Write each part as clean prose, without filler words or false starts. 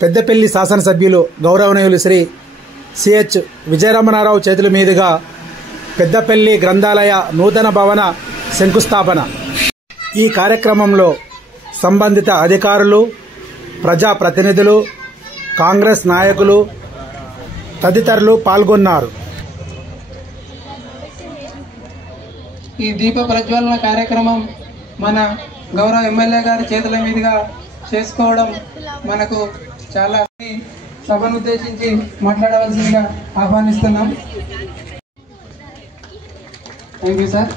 పెద్దపల్లి శాసనసభ్యులు గౌరవనీయులు శ్రీ సిహెచ్ విజయరమణారావు చేతుల మీదుగా పెద్దపల్లి గ్రంథాలయ నూతన భవన శంకుస్థాపన. ఈ కార్యక్రమంలో సంబంధిత అధికారులు, ప్రజాప్రతినిధులు, కాంగ్రెస్ నాయకులు తదితరులు పాల్గొన్నారు. ఈ దీప ప్రజ్వలన కార్యక్రమం మన గౌరవ ఎమ్మెల్యే గారి చేతుల మీదుగా చేసుకోవడం మనకు చాలా సభను ఉద్దేశించి మాట్లాడవలసిందిగా ఆహ్వానిస్తున్నాం. Thank you sir.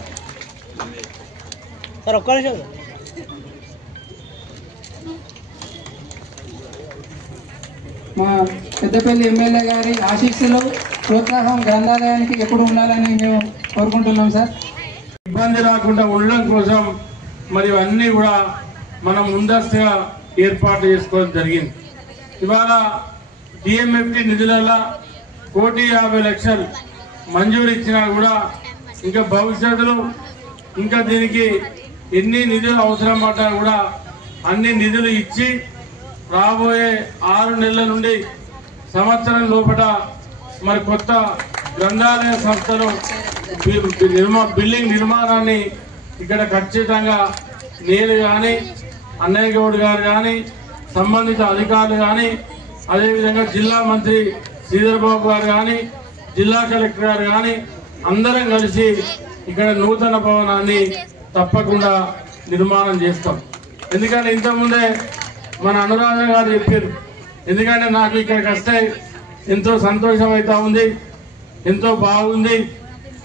మా పెద్దపల్లి ఎమ్మెల్యే గారి ఆశీస్సులు, ప్రోత్సాహం గ్రంథాలయానికి ఎప్పుడు ఉండాలని మేము కోరుకుంటున్నాం సార్. ఇబ్బంది రాకుండా ఉండడం కోసం మరి అన్నీ కూడా మనం ముందస్తుగా ఏర్పాటు చేసుకోవడం జరిగింది. ఇవాళ డిఎంఎఫ్టి నిధులలో 1,50,00,000 మంజూరు ఇచ్చినా కూడా ఇంకా భవిష్యత్తులో ఇంకా దీనికి ఎన్ని నిధులు అవసరం పడ్డా కూడా అన్ని నిధులు ఇచ్చి రాబోయే 6 నెలల నుండి సంవత్సరం లోపల మరి కొత్త గ్రంథాలయ సంస్థలు బిల్డింగ్ నిర్మాణాన్ని ఇక్కడ ఖచ్చితంగా నేను కానీ, అన్నయ్య గౌడ్ గారు కానీ, సంబంధిత అధికారులు కానీ, అదేవిధంగా జిల్లా మంత్రి శ్రీధర్ బాబు గారు కానీ, జిల్లా కలెక్టర్ గారు కానీ అందరం కలిసి ఇక్కడ నూతన భవనాన్ని తప్పకుండా నిర్మాణం చేస్తాం. ఎందుకంటే ఇంతకుముందే మన అనురాధ గారు చెప్పారు. ఎందుకంటే నాకు ఇక్కడికి వస్తే ఎంతో సంతోషం అవుతా ఉంది, ఎంతో బాగుంది.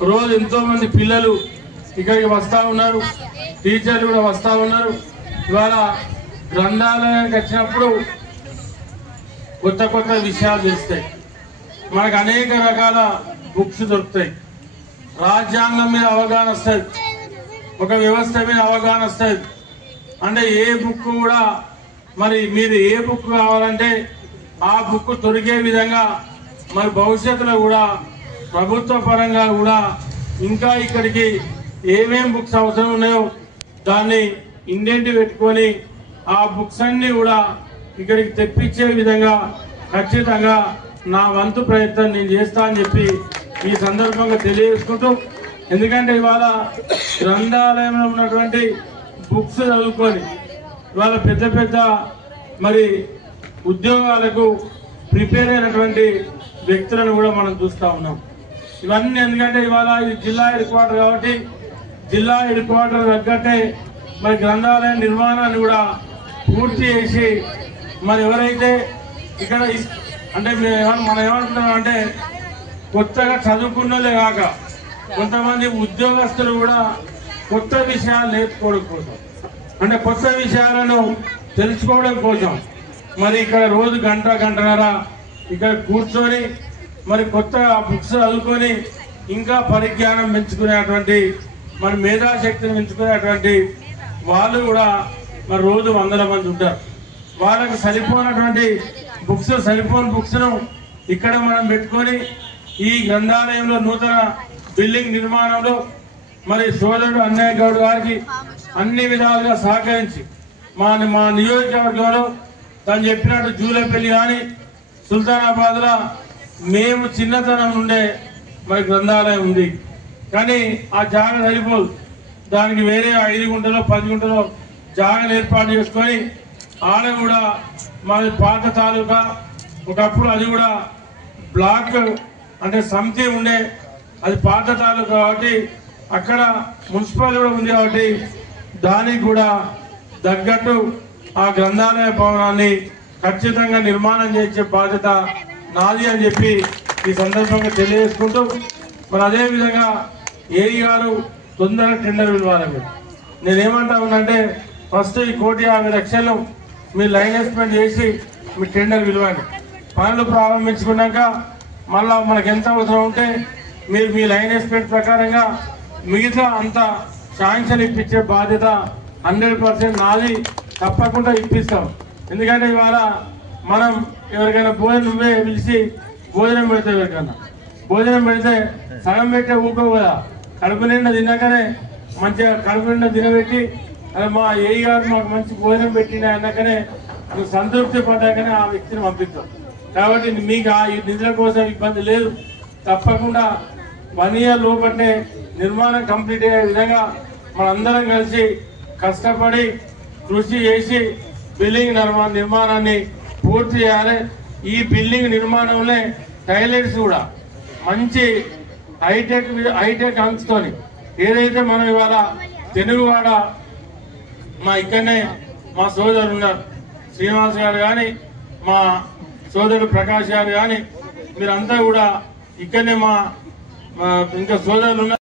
రోజు ఎంతోమంది పిల్లలు ఇక్కడికి వస్తూ ఉన్నారు, టీచర్లు కూడా వస్తూ ఉన్నారు. ఇవాళ గ్రంథాలయానికి వచ్చినప్పుడు కొత్త కొత్త విషయాలు తెలుస్తాయి, మనకు అనేక రకాల బుక్స్ దొరుకుతాయి, రాజ్యాంగం మీద అవగాహన వస్తుంది, ఒక వ్యవస్థ మీద అవగాహన వస్తుంది. అంటే ఏ బుక్ కూడా మరి మీరు ఏ బుక్ కావాలంటే ఆ బుక్ దొరికే విధంగా మరి భవిష్యత్తులో కూడా ప్రభుత్వ పరంగా కూడా ఇంకా ఇక్కడికి ఏమేం బుక్స్ అవసరం ఉన్నాయో దాన్ని ఇండెంట్ పెట్టుకొని ఆ బుక్స్ అన్ని కూడా ఇక్కడికి తెప్పించే విధంగా ఖచ్చితంగా నా వంతు ప్రయత్నం నేను చేస్తా అని చెప్పి ఈ సందర్భంగా తెలియజేసుకుంటూ, ఎందుకంటే ఇవాళ గ్రంథాలయంలో ఉన్నటువంటి బుక్స్ చదువుకొని ఇవాళ పెద్ద పెద్ద మరి ఉద్యోగాలకు ప్రిపేర్ అయినటువంటి వ్యక్తులను కూడా మనం చూస్తూ ఉన్నాం. ఇవన్నీ ఎందుకంటే ఇవాళ ఇది జిల్లా హెడ్ క్వార్టర్ కాబట్టి జిల్లా హెడ్ క్వార్టర్ తగ్గట్టే మరి గ్రంథాలయ నిర్మాణాన్ని కూడా పూర్తి చేసి మరి ఎవరైతే ఇక్కడ అంటే మనం ఏమంటున్నాం అంటే కొత్తగా చదువుకున్నలే కాక కొంతమంది ఉద్యోగస్తులు కూడా కొత్త విషయాలు నేర్చుకోవడం కోసం, అంటే కొత్త విషయాలను తెలుసుకోవడం కోసం మరి ఇక్కడ రోజు గంటన్నర ఇక్కడ కూర్చొని మరి కొత్త బుక్స్ చదువుకొని ఇంకా పరిజ్ఞానం పెంచుకునేటువంటి మరి మేధాశక్తిని పెంచుకునేటువంటి వాళ్ళు కూడా మరి రోజు 100 మంది ఉంటారు. వాళ్ళకు సరిపోయినటువంటి బుక్స్, సరిపోని బుక్స్ను ఇక్కడ మనం పెట్టుకొని ఈ గ్రంథాలయంలో నూతన బిల్డింగ్ నిర్మాణంలో మరి సోదరుడు అన్నయ్య గౌడ్ గారికి అన్ని విధాలుగా సహకరించి మా నియోజకవర్గంలో తను చెప్పినట్టు జూలపల్లి కానీ సుల్తానాబాద్లో మేము చిన్నతనం నుండే మరి గ్రంథాలయం ఉంది, కానీ ఆ జాగా సరిపోదు. దానికి వేరే 5 గుంటలో 10 గుంటలో జాగాలు ఏర్పాటు చేసుకొని ఆడ కూడా మాది పాత తాలూకా, ఒకప్పుడు అది కూడా బ్లాక్ అంటే సమితి ఉండే, అది పాత తాలూకా కాబట్టి అక్కడ మున్సిపల్ కూడా ఉంది కాబట్టి దానికి కూడా తగ్గట్టు ఆ గ్రంథాలయ భవనాన్ని ఖచ్చితంగా నిర్మాణం చేసే బాధ్యత నాది అని చెప్పి ఈ సందర్భంగా తెలియజేసుకుంటూ, మరి అదేవిధంగా ఏఈ గారు తొందరగా టెండర్ పిలవాలి. నేనేమంటా ఉన్నానంటే ఫస్ట్ ఈ 1,50,00,000 మీరు లైన్ ఎస్టిమేట్ చేసి మీ టెండర్ పిలవండి. పనులు ప్రారంభించుకున్నాక మళ్ళా మనకు ఎంత అవసరం ఉంటే మీరు మీ లైన్ ఎస్టిమేట్ ప్రకారంగా మిగతా అంత శాంక్షన్ ఇప్పించే బాధ్యత 100% నాది, తప్పకుండా ఇప్పిస్తాం. ఎందుకంటే ఇవాళ మనం ఎవరికైనా భోజనం నువ్వే పిలిచి భోజనం పెడితే, ఎవరికైనా భోజనం పెడితే సగం పెట్టే ఊకో కదా, కడుపు నిండా తిన్నాకనే మంచిగా కడుపు నిండా తినబెట్టి అది మా ఏఈ గారు మాకు మంచి భోజనం పెట్టిన అన్నాకనే నువ్వు సంతృప్తి పడ్డాకనే ఆ వ్యక్తిని పంపిస్తాం. కాబట్టి మీకు ఆ నిధుల కోసం ఇబ్బంది లేదు. తప్పకుండా 1 year లోపలనే నిర్మాణం కంప్లీట్ అయ్యే విధంగా మనందరం కలిసి కష్టపడి కృషి చేసి బిల్డింగ్ నిర్మాణాన్ని పూర్తి చేయాలి. ఈ బిల్డింగ్ నిర్మాణంలో టాయిలెట్స్ కూడా మంచి హైటెక్ అంచుతోని ఏదైతే మనం ఇవాళ తెలుగువాడ మా ఇక్కడనే మా సోదరులు ఉన్నారు, శ్రీనివాస్ గారు కానీ మా సోదరుడు ప్రకాష్ గారు కానీ మీరంతా కూడా ఇక్కడనే మా ఇంకా సోదరులు ఉన్నారు.